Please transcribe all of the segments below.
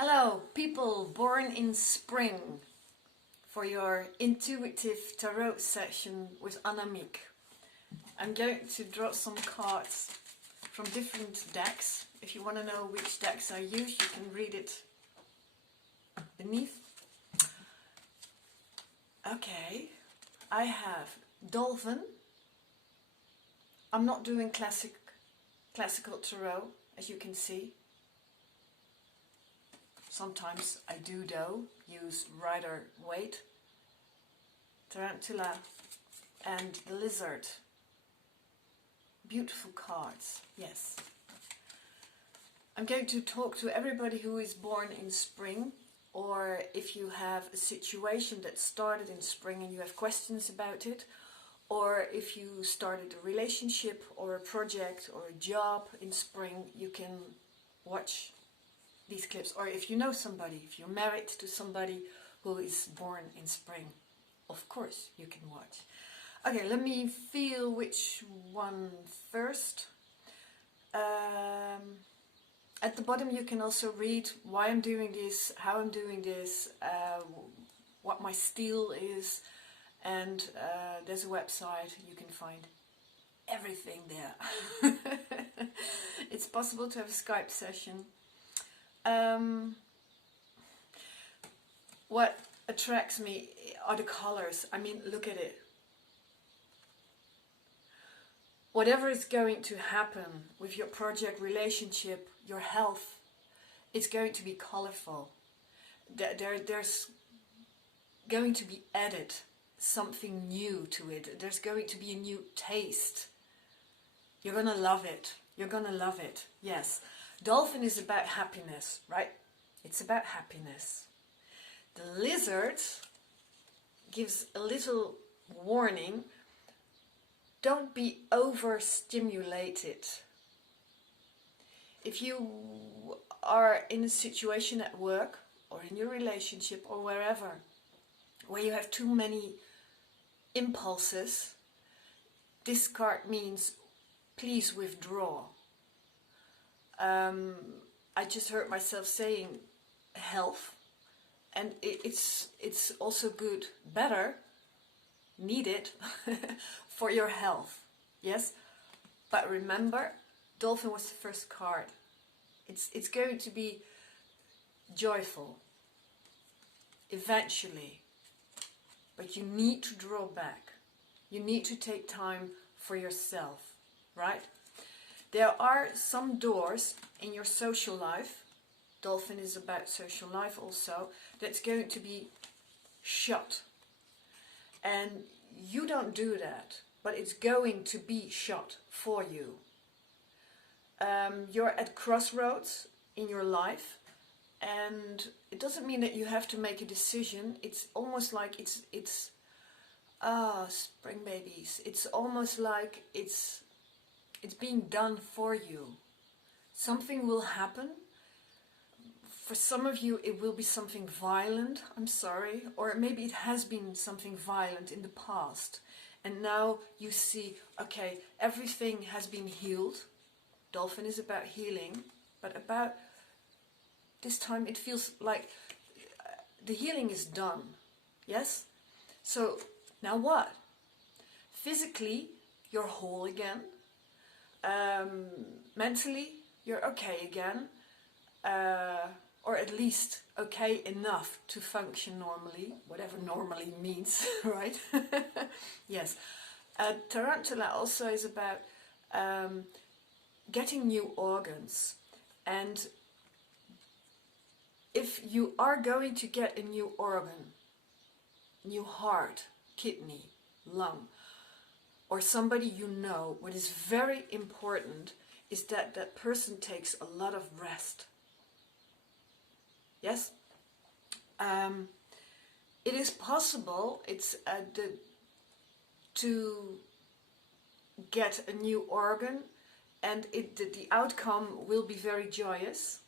Hello, people born in spring, for your intuitive tarot session with Annemiek. I'm going to draw some cards from different decks. If you want to know which decks I use, you can read it beneath. Okay, I have Dolphin. I'm not doing classical tarot, as you can see. Sometimes I do though use Rider-Waite, Tarantula and the Lizard. Beautiful cards, yes. I'm going to talk to everybody who is born in spring, or if you have a situation that started in spring and you have questions about it, or if you started a relationship or a project or a job in spring, you can watch these clips. Or if you know somebody, if you're married to somebody who is born in spring, of course you can watch. Okay, let me feel which one first. At the bottom you can also read why I'm doing this, how I'm doing this, what my style is, and there's a website, you can find everything there. It's possible to have a Skype session. What attracts me are the colors. I mean, look at it. Whatever is going to happen with your project, relationship, your health, it's going to be colorful. There's going to be added something new to it. There's going to be a new taste. You're gonna love it. You're gonna love it. Yes. Dolphin is about happiness, right? It's about happiness. The Lizard gives a little warning. Don't be overstimulated. If you are in a situation at work or in your relationship or wherever where you have too many impulses, this card means please withdraw. I just heard myself saying health, and it's also good, better, needed for your health, yes? But remember, Dolphin was the first card. It's going to be joyful eventually, but you need to draw back. You need to take time for yourself, right? There are some doors in your social life, Dolphin is about social life also, that's going to be shut. And you don't do that, but it's going to be shut for you. You're at crossroads in your life, and it doesn't mean that you have to make a decision. It's almost like it's spring babies. It's almost like it's being done for you. Something will happen. For some of you it will be something violent, I'm sorry, or maybe it has been something violent in the past. And now you see, okay, everything has been healed. Dolphin is about healing, but about this time it feels like the healing is done. Yes? So now what? Physically, you're whole again. Mentally, you're okay again, or at least okay enough to function normally, whatever normally means, right? Yes. Tarantula also is about getting new organs, and if you are going to get a new organ, new heart, kidney, lung, or somebody you know, what is very important is that that person takes a lot of rest. Yes? It is possible to get a new organ, and the outcome will be very joyous.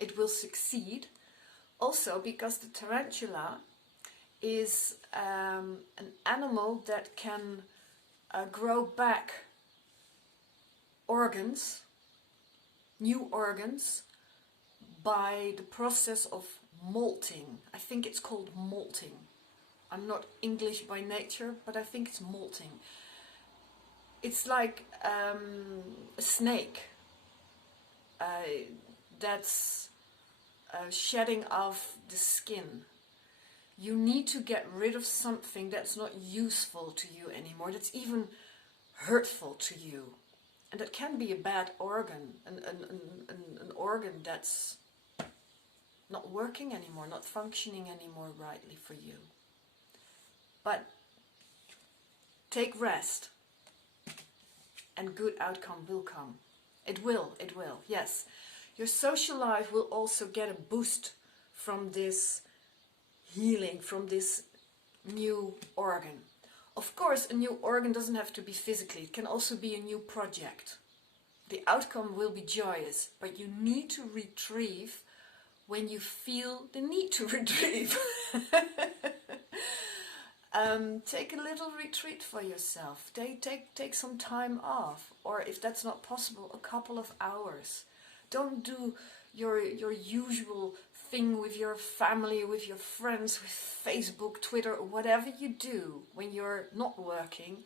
It will succeed. Also because the tarantula is an animal that can grow back organs, new organs, by the process of molting. I think it's called molting. I'm not English by nature, but I think it's molting. It's like a snake that's shedding off the skin. You need to get rid of something that's not useful to you anymore, that's even hurtful to you. And that can be a bad organ, an organ that's not working anymore, not functioning anymore rightly for you. But take rest, and good outcome will come. It will, yes. Your social life will also get a boost from this healing, from this new organ. Of course, a new organ doesn't have to be physically. It can also be a new project. The outcome will be joyous, but you need to retrieve when you feel the need to retrieve. Take a little retreat for yourself. Take some time off, or if that's not possible, a couple of hours. Don't do your usual thing with your family, with your friends, with Facebook, Twitter, or whatever you do when you're not working.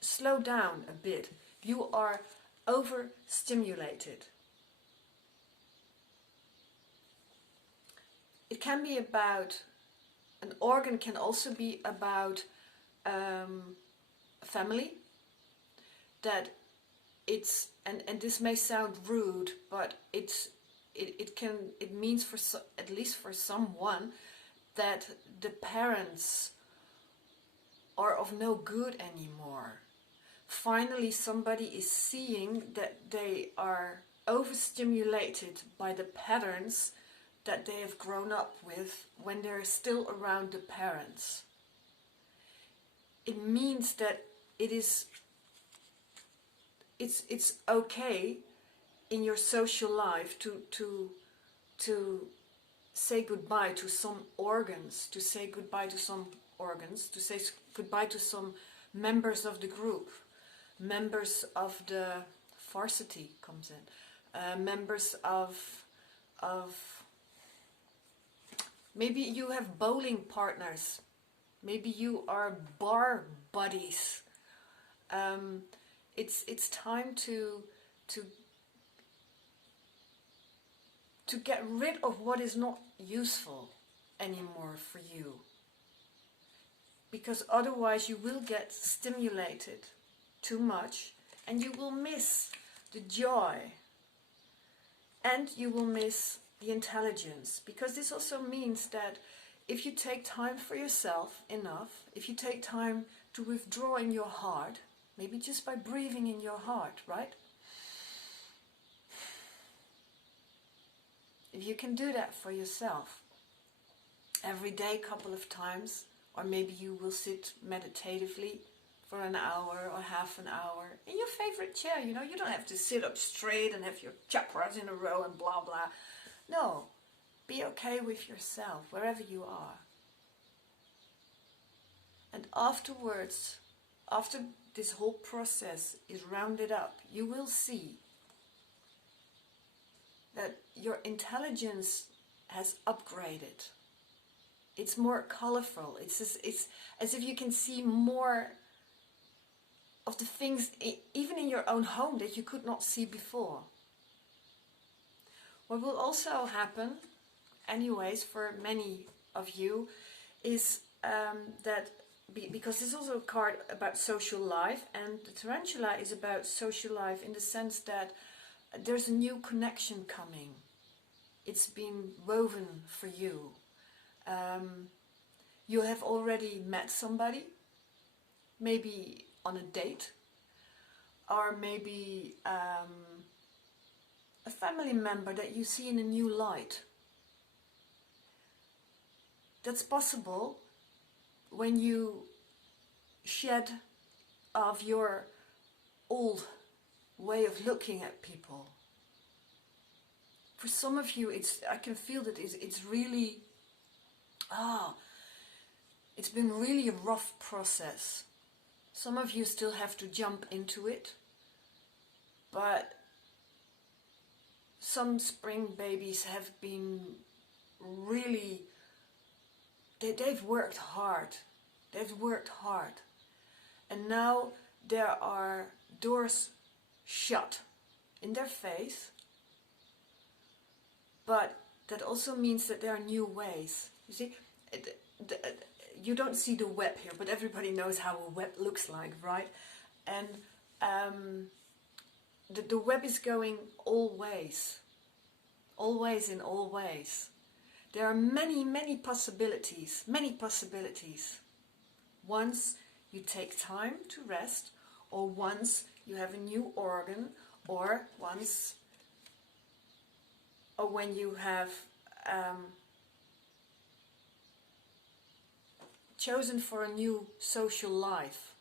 Slow down a bit. You are overstimulated. It can be about, an organ can also be about family. That it's, and this may sound rude, but it means for at least for someone that the parents are of no good anymore. Finally, somebody is seeing that they are overstimulated by the patterns that they have grown up with when they're still around the parents. It means that it's okay in your social life to say goodbye to some organs, to say goodbye to some members of the group, members of the varsity comes in, members of maybe you have bowling partners, maybe you are bar buddies. It's time to get rid of what is not useful anymore for you, because otherwise you will get stimulated too much and you will miss the joy and you will miss the intelligence, because this also means that if you take time for yourself enough, if you take time to withdraw in your heart, maybe just by breathing in your heart, right? If you can do that for yourself every day, couple of times, or maybe you will sit meditatively for an hour or half an hour in your favorite chair, you know, you don't have to sit up straight and have your chakras in a row and blah blah. No, be okay with yourself wherever you are. And afterwards, after this whole process is rounded up, you will see that your intelligence has upgraded. It's more colorful. It's as if you can see more of the things, even in your own home, that you could not see before. What will also happen, anyways, for many of you, is that, because this is also a card about social life, and the tarantula is about social life in the sense that there's a new connection coming. It's been woven for you. You have already met somebody, maybe on a date, or maybe a family member that you see in a new light. That's possible when you shed off your old way of looking at people. For some of you, I can feel that it's really, it's been really a rough process. Some of you still have to jump into it, but some spring babies have been really, they've worked hard. They've worked hard. And now there are doors shut in their face. But that also means that there are new ways. You see, you don't see the web here, but everybody knows how a web looks like, right? And the web is going all ways in all ways. There are many, many possibilities, Once you take time to rest, or once you have a new organ, or once, or when you have chosen for a new social life.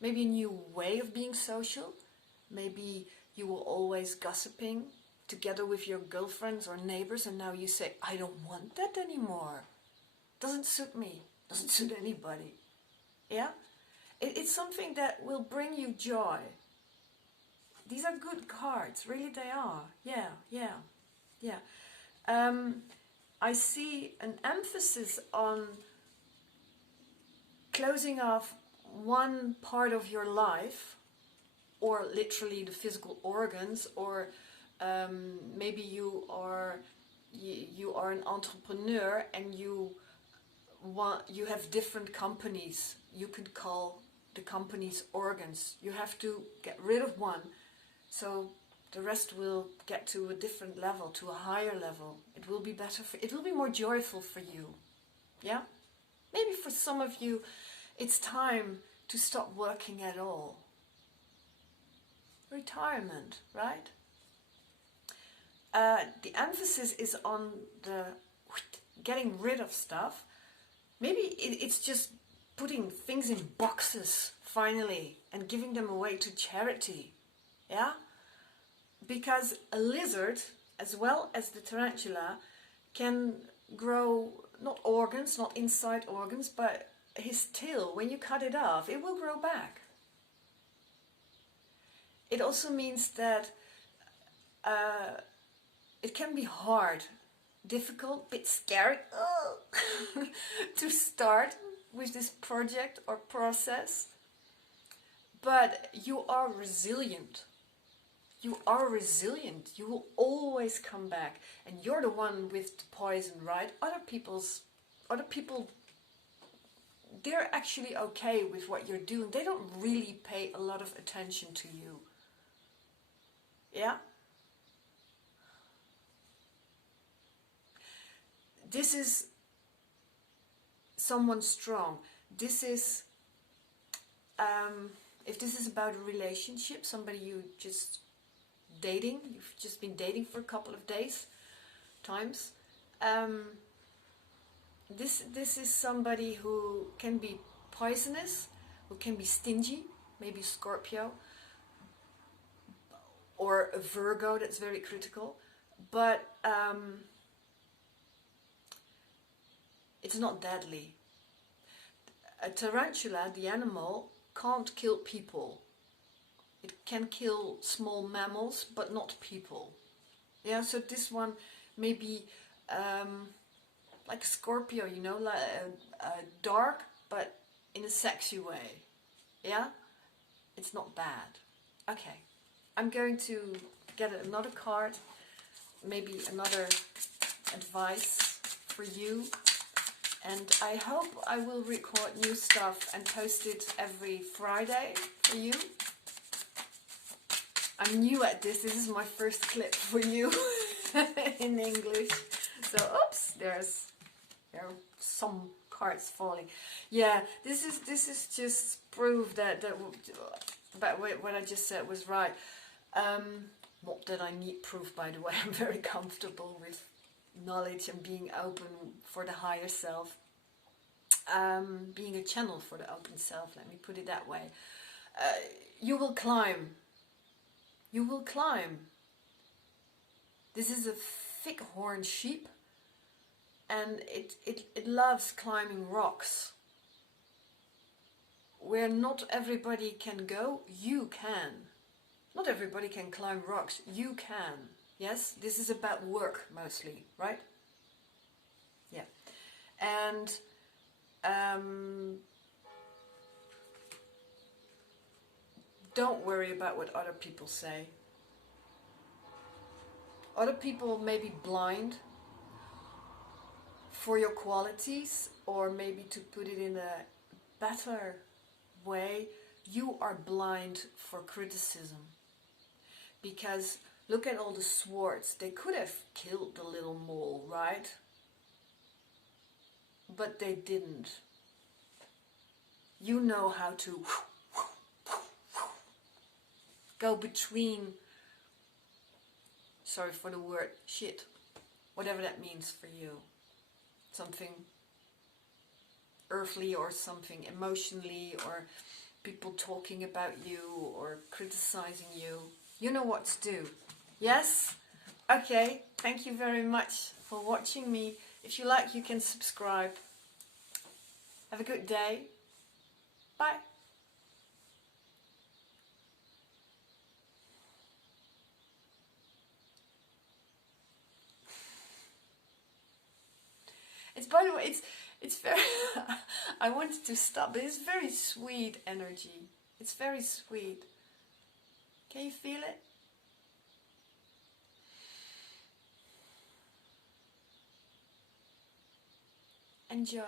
Maybe a new way of being social. Maybe you were always gossiping together with your girlfriends or neighbors, and now you say, I don't want that anymore. Doesn't suit me. Doesn't suit anybody. Yeah? It's something that will bring you joy. These are good cards. Really they are. Yeah. I see an emphasis on closing off one part of your life, or literally the physical organs, or maybe you are an entrepreneur and you have different companies. You could call the companies organs. You have to get rid of one, so the rest will get to a different level, to a higher level. It will be better it will be more joyful for you. Yeah? Maybe for some of you it's time to stop working at all. Retirement, right? The emphasis is on the getting rid of stuff. Maybe it's just putting things in boxes finally and giving them away to charity. Yeah? Because a lizard, as well as the tarantula, can grow not organs, not inside organs, but his tail, when you cut it off, it will grow back. It also means that it can be hard, difficult, bit scary to start with this project or process. But you are resilient. You are resilient. You will always come back. And you're the one with the poison, right? Other people, they're actually okay with what you're doing. They don't really pay a lot of attention to you. Yeah? This is someone strong. This is, if this is about a relationship, somebody you just dating, you've just been dating for a couple of times, this is somebody who can be poisonous, who can be stingy, maybe Scorpio, or a Virgo, that's very critical, but it's not deadly. A tarantula, the animal, can't kill people. It can kill small mammals, but not people. Yeah, so this one may be like a Scorpio, you know, like dark, but in a sexy way. Yeah? It's not bad. Okay, I'm going to get another card, maybe another advice for you. And I hope I will record new stuff and post it every Friday for you. I'm new at this. This is my first clip for you in English. So, oops, there are some cards falling. Yeah, this is just proof that what I just said was right. Not that I need proof, by the way. I'm very comfortable with knowledge and being open for the higher self. Being a channel for the open self, let me put it that way. You will climb. You will climb. This is a thick horned sheep, and it loves climbing rocks. Where not everybody can go, you can. Not everybody can climb rocks, you can. Yes, this is about work mostly, right? Yeah. And don't worry about what other people say. Other people may be blind for your qualities, or maybe to put it in a better way, you are blind for criticism. Because look at all the swords. They could have killed the little mole, right? But they didn't. You know how to go between, sorry for the word, shit. Whatever that means for you. Something earthly or something emotionally, or people talking about you or criticizing you. You know what to do. Yes? Okay, thank you very much for watching me. If you like, you can subscribe. Have a good day. Bye. It's, by the way, it's very, I wanted to stop, but it's very sweet energy. It's very sweet. Can you feel it? Enjoy.